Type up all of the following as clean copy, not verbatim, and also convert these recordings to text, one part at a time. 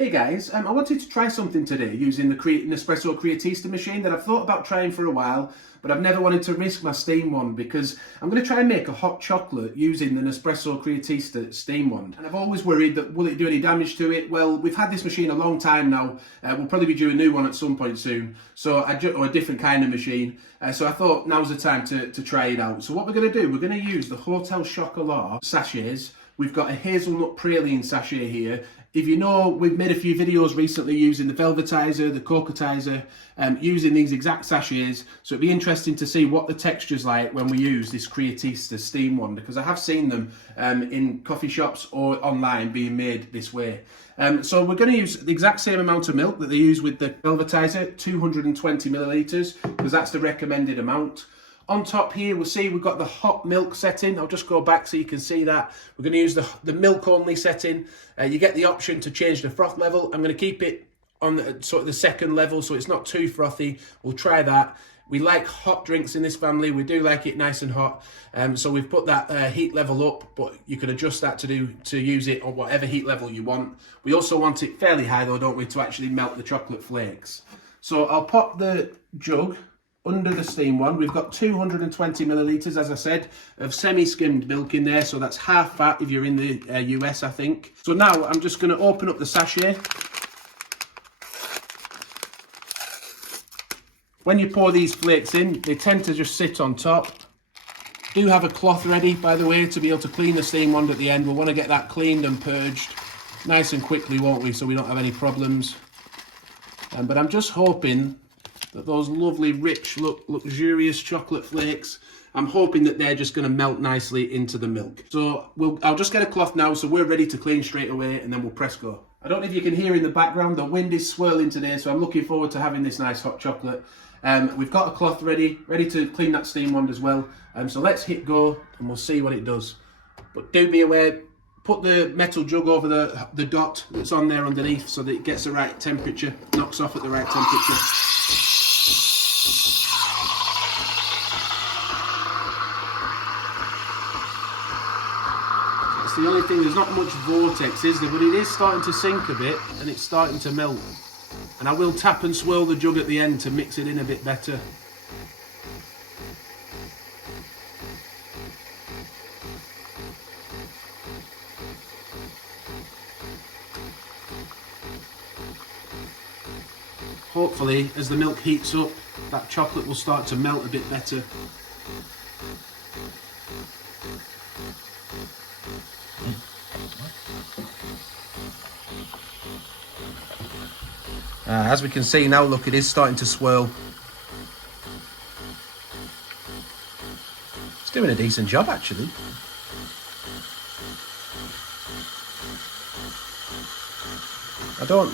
Hey guys, I wanted to try something today using the Nespresso Creatista machine that I've thought about trying for a while, but I've never wanted to risk my steam wand because I'm going to try and make a hot chocolate using the Nespresso Creatista steam wand. And I've always worried that will it do any damage to it? Well, we've had this machine a long time now. We'll probably be due a new one at some point soon, or a different kind of machine. So I thought now's the time to try it out. So what we're going to do, we're going to use the Hotel Chocolat sachets. We've got a hazelnut praline sachet here. If you know, we've made a few videos recently using the velvetizer, the cocotizer, using these exact sachets. So it'd be interesting to see what the texture's like when we use this Creatista steam wand, because I have seen them in coffee shops or online being made this way. So we're going to use the exact same amount of milk that they use with the velvetizer, 220 millilitres, because that's the recommended amount. On top here, we'll see we've got the hot milk setting. I'll just go back so you can see that. We're going to use the milk only setting. You get the option to change the froth level. I'm going to keep it on the second level so it's not too frothy. We'll try that. We like hot drinks in this family. We do like it nice and hot. So we've put that heat level up, but you can adjust that to use it on whatever heat level you want. We also want it fairly high though, don't we, to actually melt the chocolate flakes. So I'll pop the jug under the steam one. We've got 220 millilitres, as I said, of semi-skimmed milk in there, so that's half fat if you're in the US, I think. So now I'm just going to open up the sachet. When you pour these flakes in, they tend to just sit on top. Do have a cloth ready, by the way, to be able to clean the steam wand at the end. We'll want to get that cleaned and purged nice and quickly, won't we, so we don't have any problems. But I'm just hoping that those lovely, rich, luxurious chocolate flakes, I'm hoping that they're just going to melt nicely into the milk. So I'll just get a cloth now, so we're ready to clean straight away, and then we'll press go. I don't know if you can hear in the background, the wind is swirling today, so I'm looking forward to having this nice hot chocolate. We've got a cloth ready to clean that steam wand as well. So let's hit go, and we'll see what it does. But do be aware, put the metal jug over the dot that's on there underneath so that it gets the right temperature, knocks off at the right temperature. The only thing, there's not much vortex, is there? But it is starting to sink a bit and it's starting to melt. And I will tap and swirl the jug at the end to mix it in a bit better. Hopefully, as the milk heats up, that chocolate will start to melt a bit better. As we can see now, look, it is starting to swirl. It's doing a decent job, actually.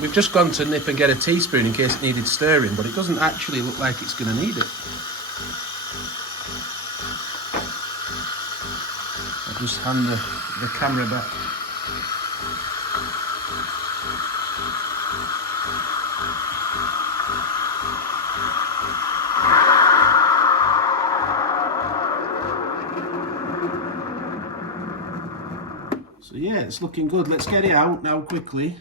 We've just gone to nip and get a teaspoon in case it needed stirring, but it doesn't actually look like it's going to need it. I'll just hand the camera back. So yeah, it's looking good. Let's get it out now quickly.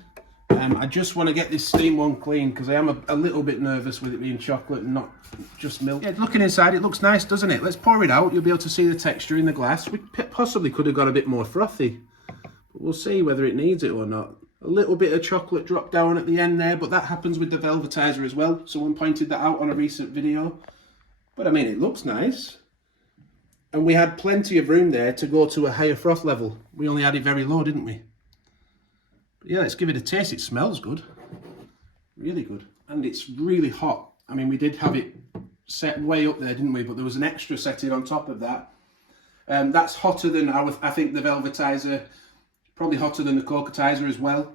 I just want to get this steam one clean because I am a little bit nervous with it being chocolate and not just milk. Yeah, looking inside, it looks nice, doesn't it? Let's pour it out. You'll be able to see the texture in the glass. We possibly could have got a bit more frothy, but we'll see whether it needs it or not. A little bit of chocolate dropped down at the end there, but that happens with the velvetizer as well. Someone pointed that out on a recent video. But I mean, it looks nice. And we had plenty of room there to go to a higher froth level. We only had it very low, didn't we? But yeah, let's give it a taste. It smells good. Really good. And it's really hot. I mean, we did have it set way up there, didn't we? But there was an extra setting on top of that. That's hotter than, I think, the velvetizer. Probably hotter than the cocotizer as well.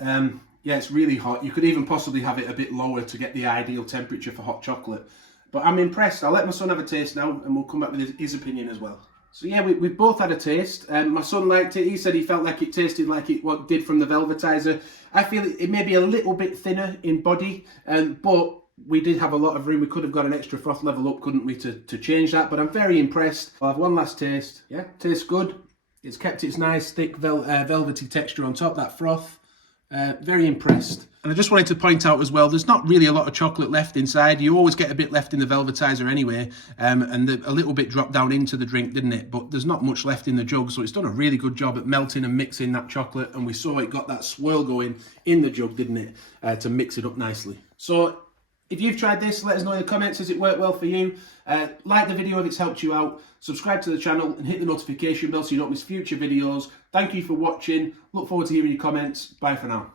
Yeah, it's really hot. You could even possibly have it a bit lower to get the ideal temperature for hot chocolate. But I'm impressed. I'll let my son have a taste now and we'll come back with his opinion as well. So yeah, we've both had a taste. My son liked it. He said he felt like it tasted like what did from the velvetizer. I feel it may be a little bit thinner in body, but we did have a lot of room. We could have got an extra froth level up, couldn't we, to change that? But I'm very impressed. I'll have one last taste. Yeah, tastes good. It's kept its nice thick velvety texture on top, that froth. Very impressed. And I just wanted to point out as well, there's not really a lot of chocolate left inside. You always get a bit left in the velvetizer anyway, and a little bit dropped down into the drink, didn't it? But there's not much left in the jug, so it's done a really good job at melting and mixing that chocolate, and we saw it got that swirl going in the jug, didn't it, to mix it up nicely. So if you've tried this, let us know in the comments, has it worked well for you? Like the video if it's helped you out, subscribe to the channel and hit the notification bell so you don't miss future videos. Thank you for watching, look forward to hearing your comments, bye for now.